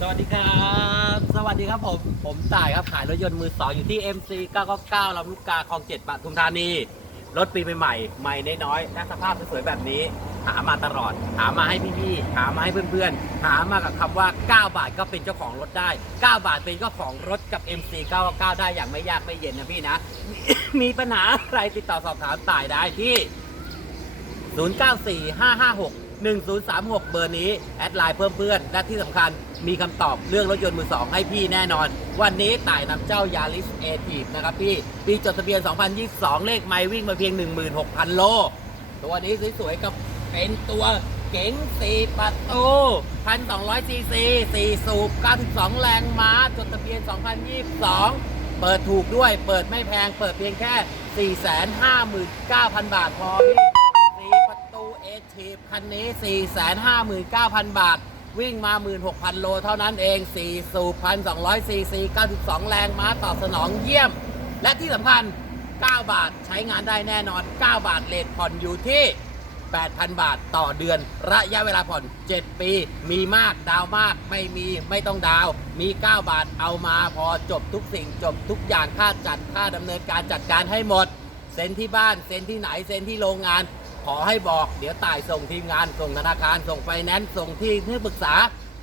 สวัสดีครับ สวัสดีครับผม ผมต่ายครับขายรถยนต์มือสองอยู่ที่ MC 999ลำลูกกาคลองเจ็ดปทุมธานี รถปีใหม่ๆใหม่น้อยๆและสภาพสวยๆแบบนี้ หามาตลอด หามาให้พี่ๆ หามาให้เพื่อนๆ หามากับคำว่า 9 บาทก็เป็นเจ้าของรถได้ 9 บาทเป็นเจ้าของรถกับ MC 999ได้อย่างไม่ยากไม่เย็นนะพี่นะ มีปัญหาอะไรติดต่อสอบถามต่ายได้ที่ 1036 เบอร์นี้ แอดไลน์เพิ่มเพื่อน และที่สำคัญมีคำตอบเรื่องรถยนต์มือสองให้พี่แน่นอน วันนี้ต่ายนำเจ้ายา r i สเอทีฟนะครับพี่ปีจดทะเบียน 2022 เลขไม่วิ่งมาเพียง 16,000 โล ตัวนี้สวยๆกับเป็นตัวเก๋ง4ประตู1,200ซีซี4สูบ92 แรงม้า จดทะเบียน 2022 เปิดถูกด้วย เปิดไม่แพง เปิดเพียงแค่ 459,000 บาทพอพี่ ทีฟคันนี้ 459,000 บาท วิ่งมา 16,000 โลเท่านั้นเอง 4 สูบ1,200ซีซี92 แรงม้าตอบสนองเยี่ยม และที่สำคัญ 9 บาทใช้งานได้แน่นอน 9 บาทเลทผ่อนอยู่ที่ 8,000 บาทต่อเดือน ระยะเวลาผ่อน 7 ปี มีมากดาวมากไม่มีไม่ต้องดาว มี 9 บาทเอามาพอจบทุกสิ่งจบทุกอย่างค่าจัดค่าดำเนินการจัดการให้หมด เซ็นที่บ้านเซ็นที่ไหนเซ็นที่โรงงาน ขอให้บอกเดี๋ยวตายส่งทีมงานส่งธนาคารส่งไฟแนนซ์ส่งที่ที่ปรึกษา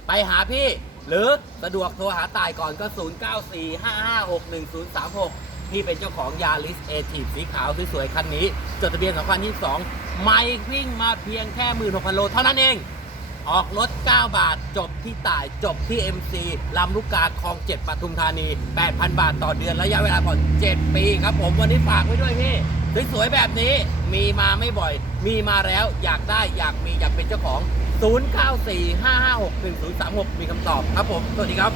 ไปหาพี่ หรือสะดวกโทรหาตายก่อนก็ 0945561036 พี่เป็นเจ้าของยาลิสเอทีฟสีขาวสวยๆคันนี้ จดทะเบียน 2022 ไม่วิ่งมาเพียงแค่ 16,000 โลเท่านั้นเอง ออกรถ 9 บาท จบที่ต่ายจบที่ MC ลำลูกกาคลอง 7ปทุมธานี 8,000 บาทต่อเดือนระยะเวลาผ่อน7 ปีครับผมวันนี้ฝากไว้ด้วยพี่สวยๆแบบนี้มีมาไม่บ่อย มีมาแล้วอยากได้อยากมีอยากเป็นเจ้าของ 0945561036 มีคำตอบครับผม สวัสดีครับ